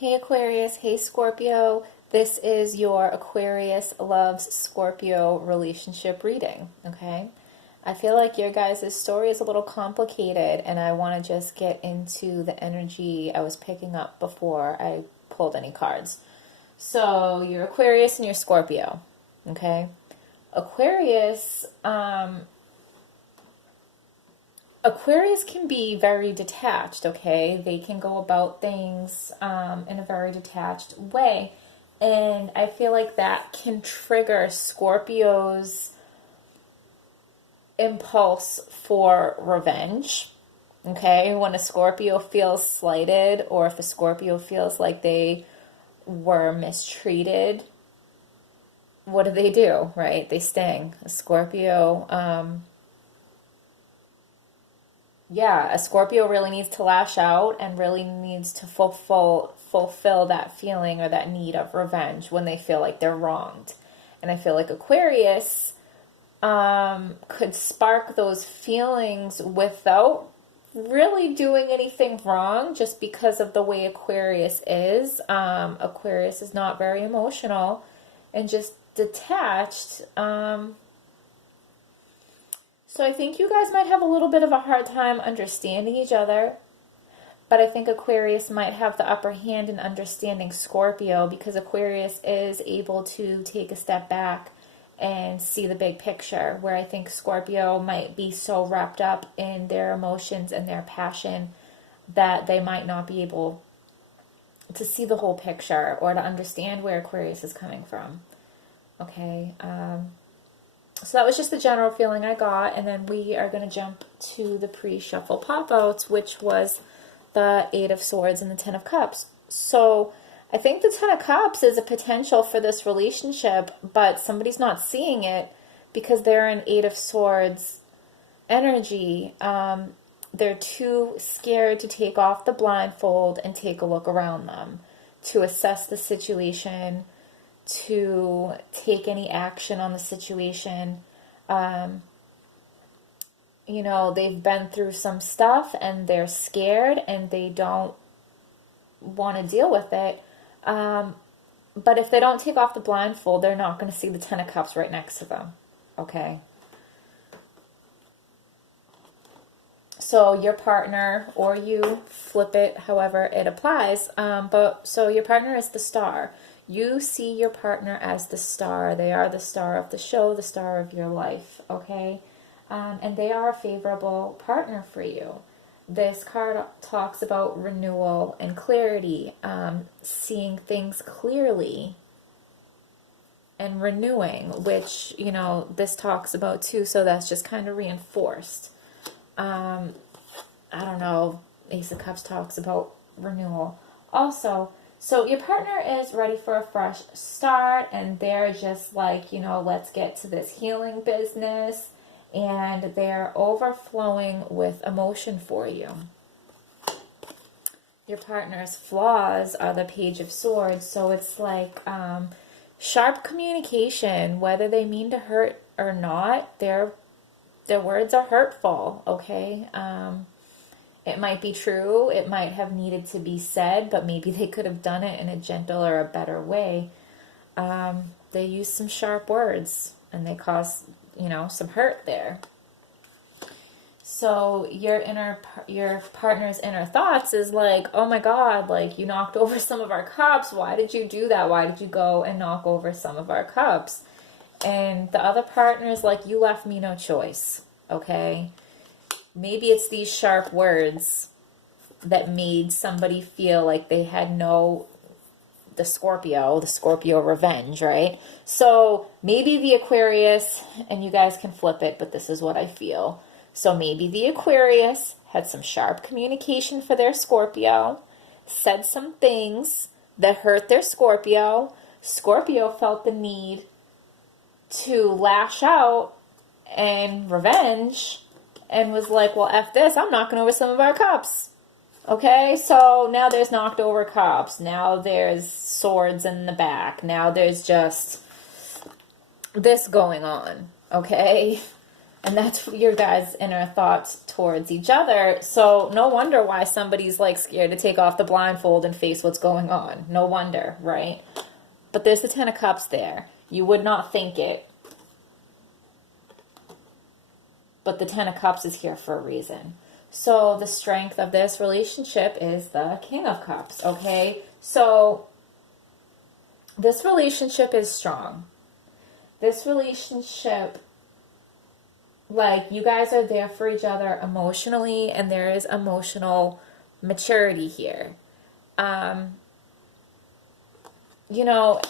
Hey Aquarius, hey Scorpio. This is your Aquarius loves Scorpio relationship reading, okay? I feel like your guys' story is a little complicated and I want to just get into the energy I was picking up before I pulled any cards. So, you're Aquarius and you're Scorpio, okay? Aquarius, Aquarius can be very detached, okay? They can go about things in a very detached way. And I feel like that can trigger Scorpio's impulse for revenge, okay? When a Scorpio feels slighted or if a Scorpio feels like they were mistreated, what do? Right? They sting. A Scorpio, a Scorpio really needs to lash out and really needs to fulfill that feeling or that need of revenge when they feel like they're wronged. And I feel like Aquarius could spark those feelings without really doing anything wrong, just because of the way Aquarius is. Aquarius is not very emotional and just detached. So I think you guys might have a little bit of a hard time understanding each other, but I think Aquarius might have the upper hand in understanding Scorpio because Aquarius is able to take a step back and see the big picture, where I think Scorpio might be so wrapped up in their emotions and their passion that they might not be able to see the whole picture or to understand where Aquarius is coming from. Okay, so that was just the general feeling I got, and then we are going to jump to the pre-shuffle pop-outs, which was the Eight of Swords and the Ten of Cups. So I think the Ten of Cups is a potential for this relationship, but somebody's not seeing it because they're in Eight of Swords energy. They're too scared to take off the blindfold and take a look around them, to assess the situation, to take any action on the situation. They've been through some stuff and they're scared and they don't want to deal with it. But if they don't take off the blindfold, they're not going to see the Ten of Cups right next to them. Okay? So your partner, or you flip it however it applies, so your partner is the star. You see your partner as the star. They are the star of the show, the star of your life, okay? And they are a favorable partner for you. This card talks about renewal and clarity, seeing things clearly and renewing, which, this talks about too, so that's just kind of reinforced. I don't know, Ace of Cups talks about renewal. Also, so your partner is ready for a fresh start, and they're just like, let's get to this healing business, and they're overflowing with emotion for you. Your partner's flaws are the Page of Swords, so it's like sharp communication, whether they mean to hurt or not, their words are hurtful, okay? It might be true, it might have needed to be said, but maybe they could have done it in a gentle or a better way. They use some sharp words, and they cause, some hurt there. So your partner's inner thoughts is like, oh my God, like, you knocked over some of our cups. Why did you do that? Why did you go and knock over some of our cups? And the other partner is like, you left me no choice, okay? Maybe it's these sharp words that made somebody feel like they had the Scorpio revenge, right? So maybe the Aquarius, and you guys can flip it, but this is what I feel. So maybe the Aquarius had some sharp communication for their Scorpio, said some things that hurt their Scorpio. Scorpio felt the need to lash out and revenge, and was like, well, F this, I'm knocking over some of our cups. Okay, so now there's knocked over cups. Now there's swords in the back. Now there's just this going on, okay? And that's your guys' inner thoughts towards each other. So no wonder why somebody's like scared to take off the blindfold and face what's going on. No wonder, right? But there's the Ten of Cups there. You would not think it. But the Ten of Cups is here for a reason. So the strength of this relationship is the King of Cups, okay? So this relationship is strong. This relationship, like, you guys are there for each other emotionally, and there is emotional maturity here. You know,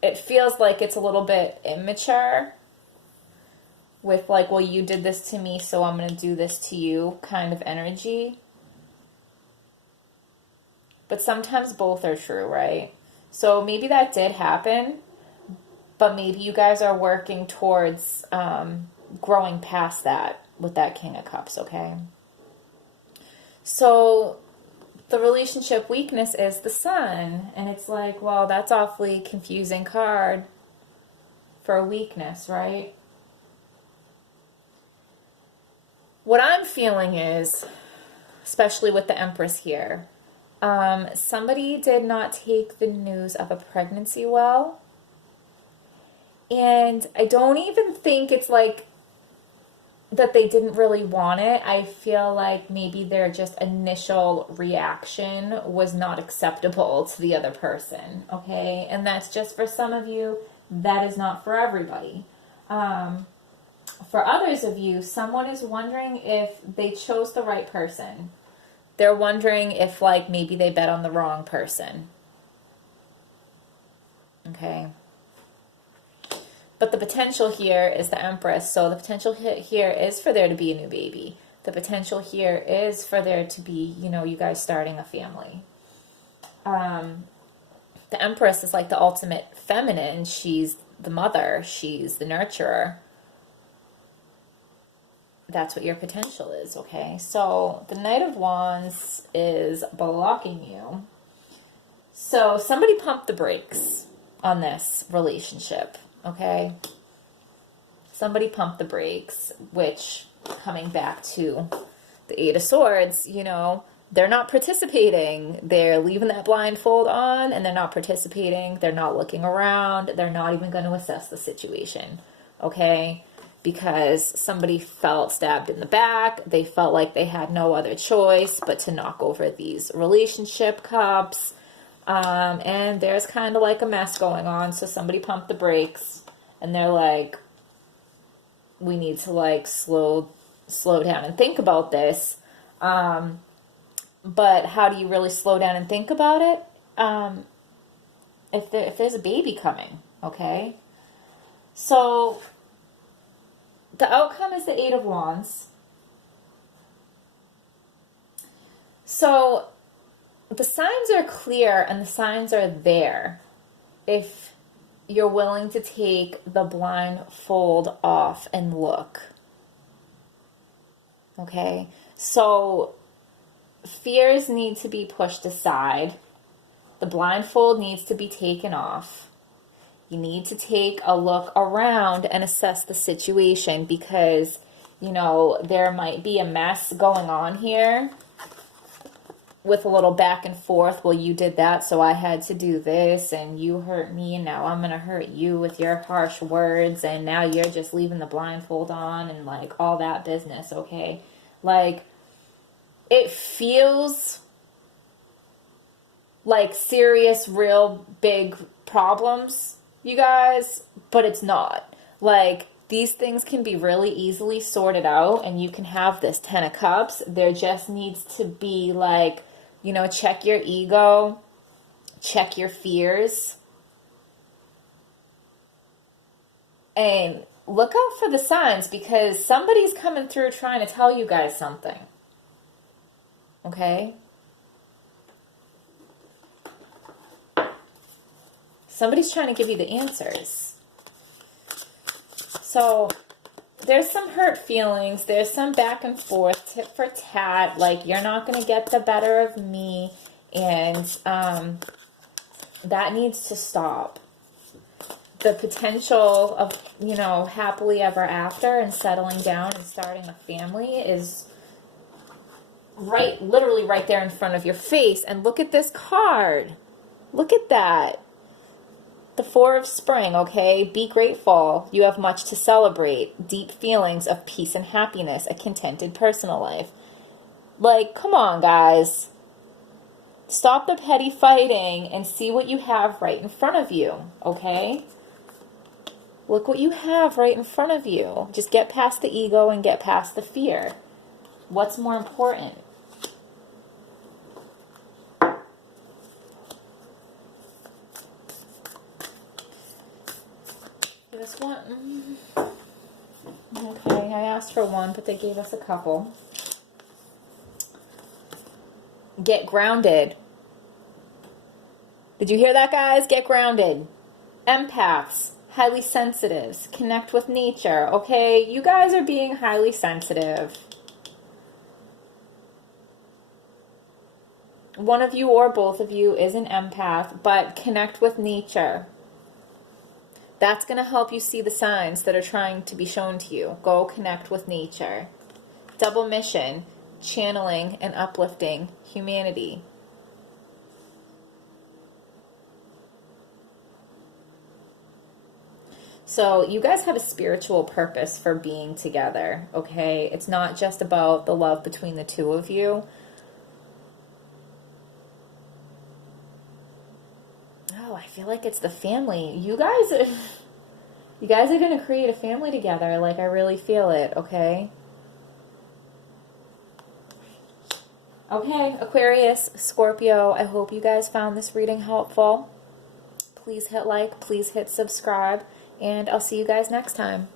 it feels like it's a little bit immature with like, well, you did this to me, so I'm going to do this to you kind of energy. But sometimes both are true, right? So maybe that did happen, but maybe you guys are working towards growing past that with that King of Cups, okay? So the relationship weakness is the Sun, and it's like, well, that's awfully confusing card for a weakness, right? What I'm feeling is, especially with the Empress here, somebody did not take the news of a pregnancy well. And I don't even think it's like that they didn't really want it. I feel like maybe their just initial reaction was not acceptable to the other person, okay? And that's just for some of you. That is not for everybody. For others of you, someone is wondering if they chose the right person. They're wondering if, like, maybe they bet on the wrong person. Okay. But the potential here is the Empress. So the potential here is for there to be a new baby. The potential here is for there to be, you know, you guys starting a family. The Empress is like the ultimate feminine. She's the mother. She's the nurturer. That's what your potential is, okay? So the Knight of Wands is blocking you. So somebody pump the brakes on this relationship, okay? Somebody pump the brakes, which, coming back to the Eight of Swords, you know, they're not participating. They're leaving that blindfold on, and they're not participating. They're not looking around. They're not even going to assess the situation, okay? Because somebody felt stabbed in the back. They felt like they had no other choice but to knock over these relationship cups. And there's kind of like a mess going on. So somebody pumped the brakes, and they're like, we need to like slow down and think about this. But how do you really slow down and think about it? If there's a baby coming, okay? So the outcome is the Eight of Wands. So the signs are clear and the signs are there if you're willing to take the blindfold off and look. Okay? So fears need to be pushed aside. The blindfold needs to be taken off. You need to take a look around and assess the situation because, you know, there might be a mess going on here with a little back and forth. Well, you did that, so I had to do this, and you hurt me, and now I'm going to hurt you with your harsh words, and now you're just leaving the blindfold on and, like, all that business, okay? Like, it feels like serious, real big problems, you guys, but it's not. Like, these things can be really easily sorted out, and you can have this Ten of Cups. There just needs to be, like, you know, check your ego, check your fears, and look out for the signs because somebody's coming through trying to tell you guys something. Okay? Somebody's trying to give you the answers. So there's some hurt feelings. There's some back and forth, tit for tat. Like, you're not going to get the better of me. And that needs to stop. the potential of, you know, happily ever after and settling down and starting a family is right, literally right there in front of your face. And look at this card. Look at that. The Four of Spring, okay? Be grateful. You have much to celebrate. Deep feelings of peace and happiness. A contented personal life. Like, come on, guys. Stop the petty fighting and see what you have right in front of you, okay? Look what you have right in front of you. Just get past the ego and get past the fear. What's more important? This one. Okay, I asked for one, but they gave us a couple. Get grounded. Did you hear that, guys? Get grounded. Empaths, highly sensitives, connect with nature, okay? You guys are being highly sensitive. One of you or both of you is an empath, but connect with nature. That's going to help you see the signs that are trying to be shown to you. Go connect with nature. Double mission, channeling and uplifting humanity. So you guys have a spiritual purpose for being together, okay? It's not just about the love between the two of you. Oh, I feel like it's the family. You guys are going to create a family together. Like, I really feel it, okay? Okay, Aquarius, Scorpio, I hope you guys found this reading helpful. Please hit like, please hit subscribe, and I'll see you guys next time.